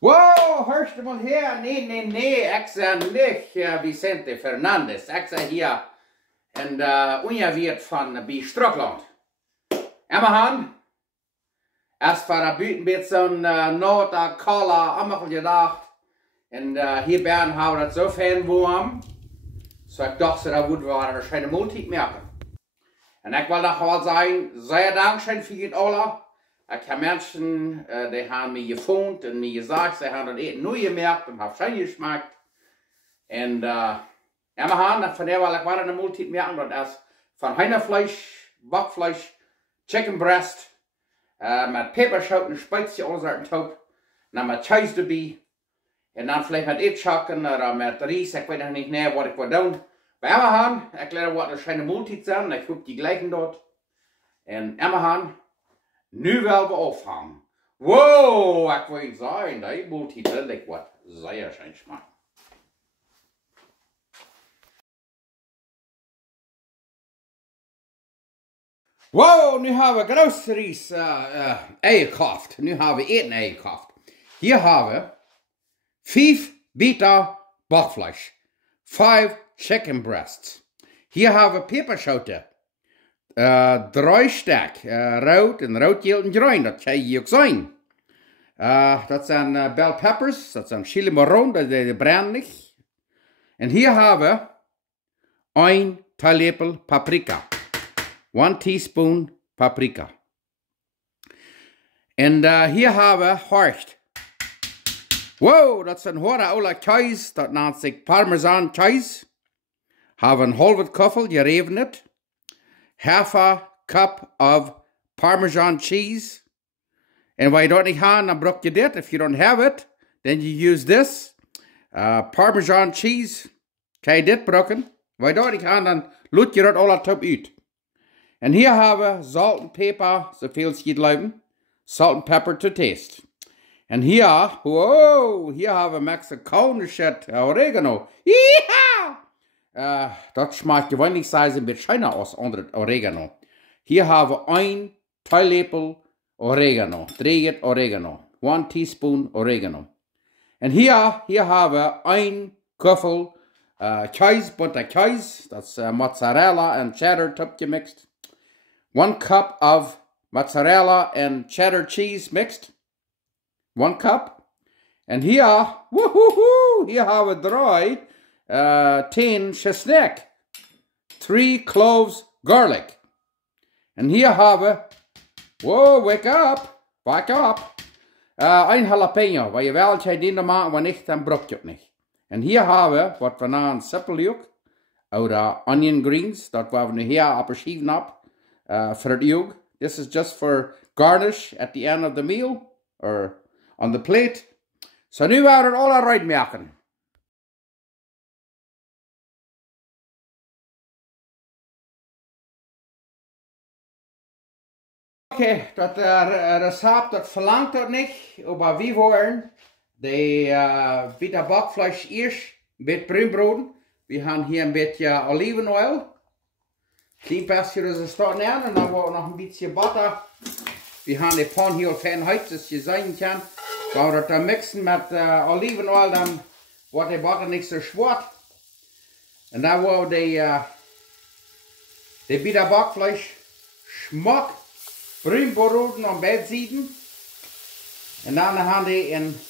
Wow, hörst du mal her? Nee, ik zeg nicht Vicente Fernandes. Ik zeg hier in Unjawiert van bij Strockland. Emmerhan, als voor een buiten met zo'n nood, kolla, allemaal gedacht. En hier ben houden het zo fijn warm. So ik dacht, dat moet wel waarschijnlijk maaltijd merken. En ik wil nog wel zeggen, zeer dankzij voor het alle. Ik heb mensen, die hebben me gevonden en me gezegd, ze hebben het eten nu gemerkt en heeft schön geschmeckt. En immerhin, van der wil ik wel een maaltijd merken, dat is van Hühnerfleisch, Backfleisch, Chicken Breast, met Päppaschoten, Spezie, alles uit de top. Dan met Kjeese erbij. En dan vielleicht met Etschakken of met Ries, ik weet nog niet meer wat ik wil doen. Bij immerhin, ik leer wat een schöne maaltijd zijn, ik hoop die gleichen dort. En immerhin, nu wel we afhangen. Wow, ik wil zeggen, die maaltijd wil ik wat zeer schön smaken. Wow, nu hebben we groceries eingekauft. Nu hebben we eten eingekauft. Hier hebben we 5 Biter Bachfleisch, 5 Chicken Breasts. Hier hebben we Päppaschoten, 3 Stück, rood en roodgeel en bruin, dat kan je ook zijn. Dat zijn bell peppers, dat zijn chili marron, dat is brandig. En hier hebben we 1 theelepel paprika, 1 teaspoon paprika. En hier hebben we horst. Wow, dat is een hoorde oude Kjeese, dat noemt zich Parmesan Kjeese. Hebben een halve koffel gereven het. Half a cup of Parmesan cheese. En wat je dat niet hebt, dan brok je dit. If you don't have it, then you use this. Parmesan cheese. Kan je dit brokken? Wat je dat niet hebt, dan loot je dat alle top uit. En hier hebben we salt en peper, zoveel als je het leven. Salt and pepper to taste. En hier, wow, hier hebben we Mexicanische oregano. Dat schmeckt gewöhnlich sei ein bisschen schöner aus onder oregano. Hier hebben we 1 theelepel oregano, 3 oregano, 1 teaspoon oregano. En hier hebben we 1 koffel Kjeese, butter Kjeese, dat is mozzarella en cheddar top gemixt. 1 cup of mozzarella and cheddar cheese mixed. 1 cup. En hier, hier hebben we 10 chestnut. 3 cloves garlic. En hier hebben we, wow, back up. 1 jalapeno, waar je wel die maken, maar niet, dan brok je het niet. En hier hebben we, wat we naam seppeljuk, oder onion greens, dat we nu hier apperschiven op, voor het juk. This is just for garnish at the end of the meal, or on the plate. So nu gaan we het alle right maken. Oké, dat recept dat verlangt dat niet, maar we wollen de Biter Backfleisch eerst een beetje bruinbroden. We gaan hier een beetje olivenoil. Klein beetje resistent aan en dan wordt nog een beetje butter. We gaan de pan heel fijn uit, zoals je zien kan. Gaan we dat dan mixen met olivenoil, dan wordt de butter niet zo zwart. En dan wordt de Biter Backfleisch smak bruinbroden aan beide zijden. En dan gaan die een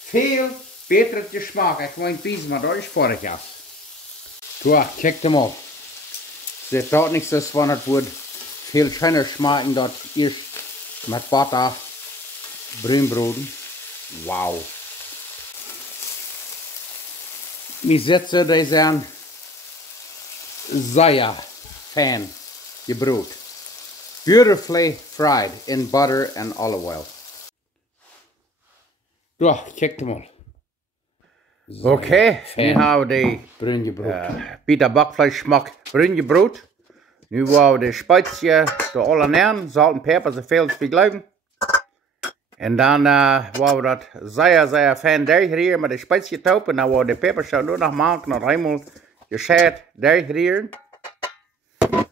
veel betere smaak. Ik wil niet weten, maar dat is vorig jaar. Zo, kijk hem op. Het dat niet zo van het wordt veel schöner smaken dat eerst met butter bruinbroden. Wauw. Mijn zitten, die zijn zeer fan gebroed. Beautifully fried in butter and olive oil. Ja, kijk hem al. Oké, nu hebben we de bruine brood. Biter Backfleisch smaak bruine brood. Nu gaan we de spezie, de alle nern, zout en peper, zoveel als we blijven. En dan gaan we dat zeer fijn durchrieren met de spezie top. En dan gaan we de Päppaschoten nur nog maken, nog eenmaal gescheit durchrieren.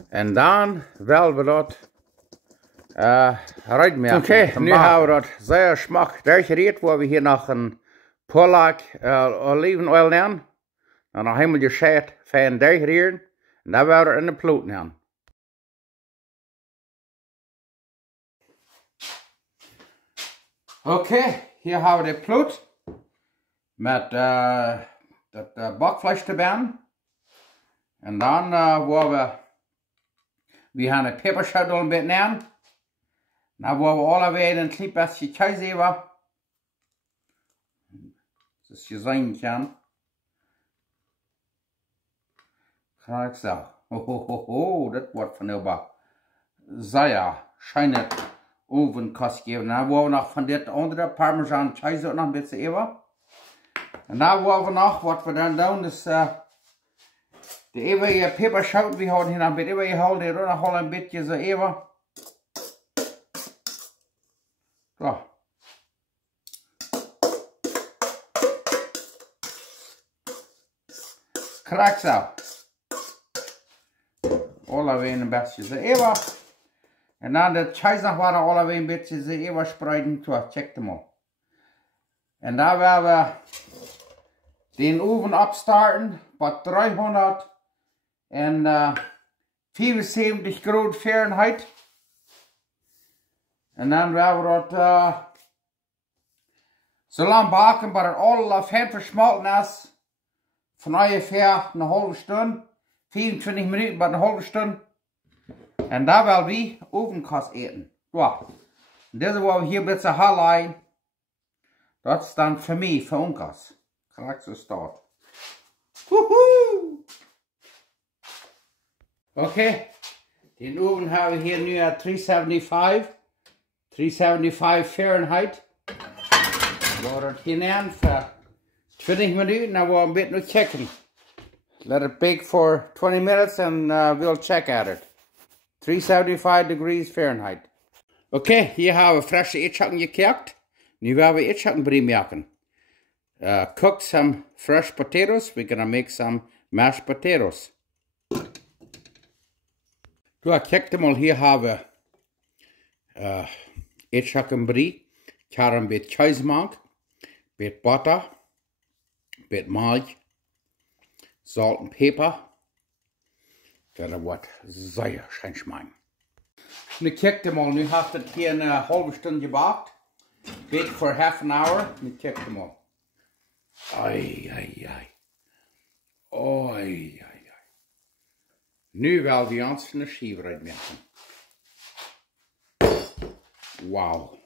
En dan willen we dat Reitmerken. Okay, nu hebben we dat zeer smak durchgericht, waar we hier nog een Polak olivenoil nemen. En dan helemaal gescheid fijn durchrieren. En dan werden we in de ploot nemen. Oké, hier hebben we de ploot. Met dat bakvlees erbij. En dan waar we gaan de Päppaschoten een beetje nemen. Dan waar we allebei een klein beetje Kjeese hebben. Zoals je zien kan. Kijk zo. Dat wordt van heel zeer schijnend ovenkast geven. Dan waar we nog van dit andere Parmesan Kjeese nog een beetje hebben. En dan waar we nog, wat we dan doen, is de eeuwige Päppaschoten. We houden hier nog een beetje eeuwige houden, die nog al een beetje zo even. Zo. Krak zo. Allebei een beetje zo even. En dan de Kjeese nog waren allebei een beetje zo even spreiden. Zo, check hem al. En dan gaan we den oven opstarten bij 375 graden Fahrenheit. En dan gaan we dat zo lang bakken, dat het alle fijn versmolten is. Van ongeveer een halve stunde. 24 minuten bij een halve stunde. En dan willen we ovenkast eten. Ja. Deze wat we hier een beetje halen. Dat is dan voor mij, voor ons. Gelijk zo staat. Woehoe! Oké. Den oven hebben we hier nu at 375 Fahrenheit. We gaan het hier nemen voor 20 minuten. Dan gaan we een beetje checken. Let it bake for 20 minutes and we'll check at it. 375 degrees Fahrenheit. Oké, hier hebben we frisse eetschappen gekookt. Nu gaan we eetschappenbrie maken. Cook some fresh potatoes. We're gonna make some mashed potatoes. Kijk hem al, hier hebben we eetschappenbrie. Ik heb een beetje Kjeese gemaakt. Een beetje butter. Een beetje melk. Zout en peper. Dat wordt zeer schön schmecken. Nu kijk hem al, nu heeft het hier een halve stunde gebakt. Bake for half an hour. Nu kijk hem al. Ai, ai, ai. Ai, ai, ai. Nu willen we ons een schiever uitmaken. Wauw.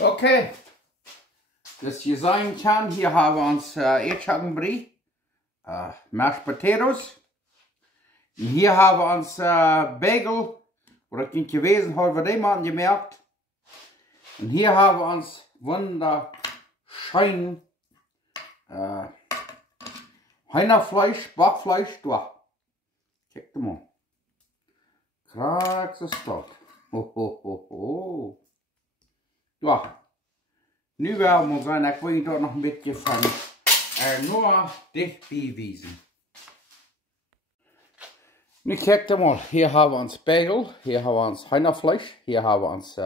Oké. Dus je zien kan, hier hebben we ons eetschappenbrie. Mashed potatoes. En hier hebben we ons bagel. Waar ik niet gewezen heb, wat die man gemerkt. En hier hebben we ons wunderschön Hühnerfleisch, Backfleisch durch. Kijk hem mal. Krak zo staat. Ho ho ho ho. Ja. Nu wel moet zijn, ik wil je toch nog een beetje van nog dichtbij wijzen. Nu kijk hem mal. Hier hebben we ons bagel. Hier hebben we ons Hühnerfleisch. Hier hebben we ons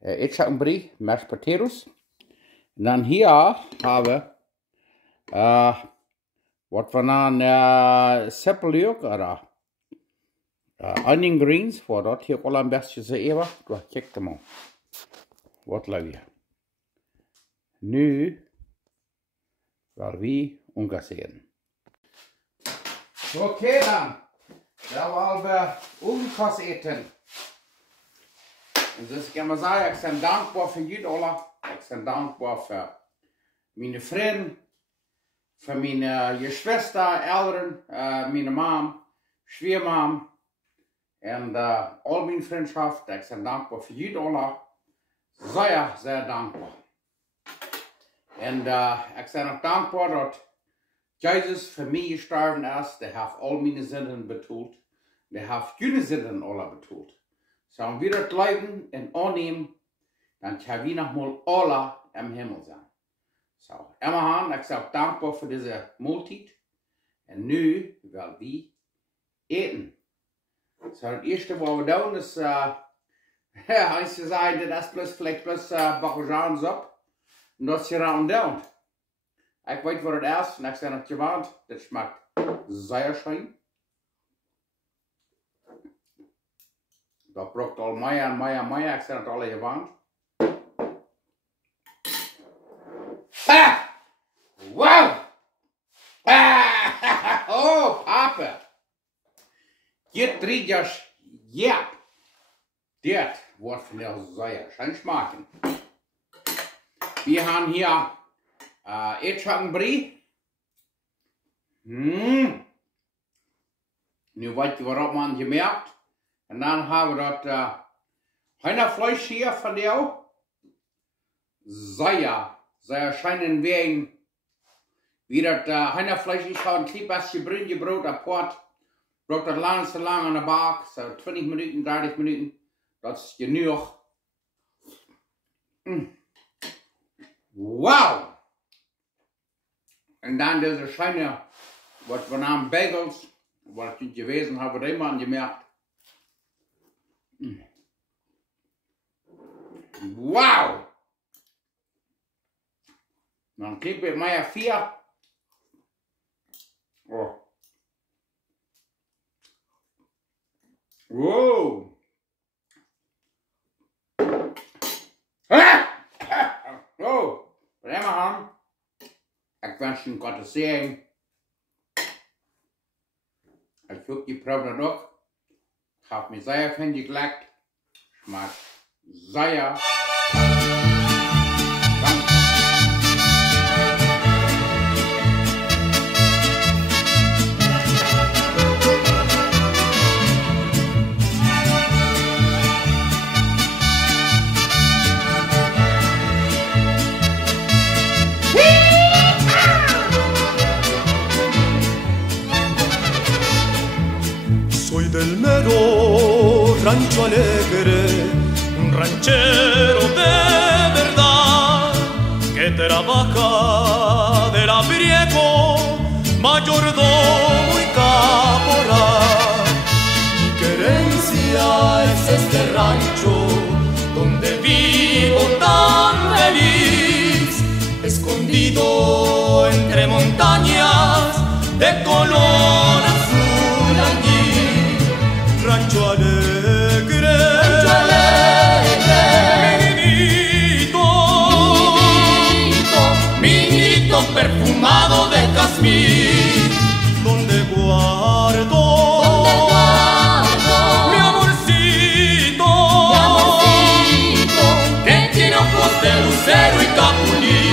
eetschappenbrie, mashed potatoes. En dan hier hebben we wat we dan seppelurk oder onion greens, voor dat hier al een beetje zo even. Kijk hem al. Wat leuk. Nu gaan we omgassen. Oké dan. Dan willen we ovenkast eten. Dus ik kan maar zeggen, ik ben dankbaar voor jullie allen. Ik ben dankbaar voor mijn vrienden, voor mijn geschwister, ouderen, mijn mam, schwiegermam en al mijn vriendschap. Ik ben dankbaar voor jullie allen. Zeer, zeer dankbaar. En ik ben ook dankbaar dat Jezus voor mij gestorven is. Die heeft al mijn zinnen betoeld. Die heeft jullie zinnen alle betoeld. Zo we het leven en aannemen, dan gaan we nog mal alle im Himmel zijn. Zo, immerhan, ik ben dankbaar voor deze maaltijd. En nu willen we eten. Zo, het eerste wat we doen is Ja, als je zei, dat is plus vielleicht plus Bacchusans op. En dat is je round down. Ik weet wat het is, en ik zei het je want, dat smaakt zeer schijn. Dat brokt al Maya, ik zei het al je want. Ah! Wow! Ah! Oh, papa! Je drietjes, ja! Dit wordt vandaag zeer schijn smaken. Wir haben hier Etschanbrie. Nu weet je waarop man gemerkt. En dan hebben we dat Hühnerfleisch hier van jou. Zeer schijnen wegen. Wie dat Hühnerfleisch is, gaat een klein beetje bruin gebrood apart. Braucht dat lang aan de bak. So 20 minuten, 30 minuten. Dat is genoeg. Wow! En dan deze schijnen, wat we namen bagels, wat het gewesen hebben, we immer gemerkt. Wow! Dan kijk ik maar 4. Oh. Wow! Oh, wat hebben we aan? Ik wens je een goede zegen. Ik hoop je proeft het ook. Ik heb me zeer vindig gelekt. Smaakt zeer. Del mero rancho alegre, un ranchero de verdad que trabaja de labriego, mayordomo y caporal. Mi querencia es este rancho donde vivo tan feliz, escondido entre montañas de color azul anguila. Rancho alegre, mi niñito perfumado de jazmín, donde guardo mi amorcito, que tiene ojos de lucero y capulín.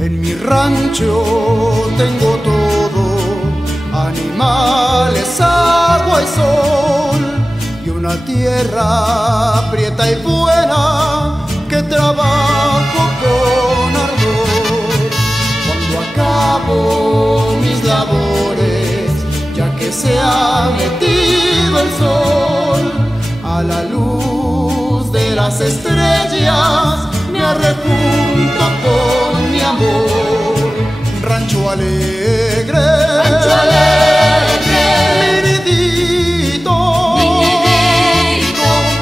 En mi rancho tengo todo, animales, agua y sol, y una tierra prieta y buena que trabajo con ardor. Cuando acabo mis labores, ya que se ha metido el sol, a la luz de las estrellas me arrejunto con mi amor. Rancho alegre,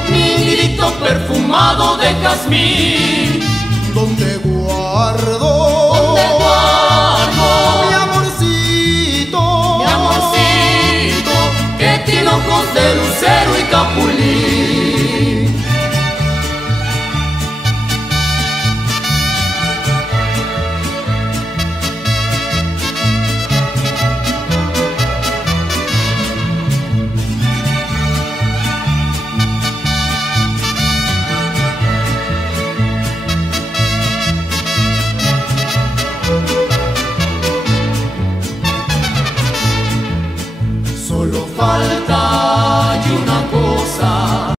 mi nidito perfumado de jazmín.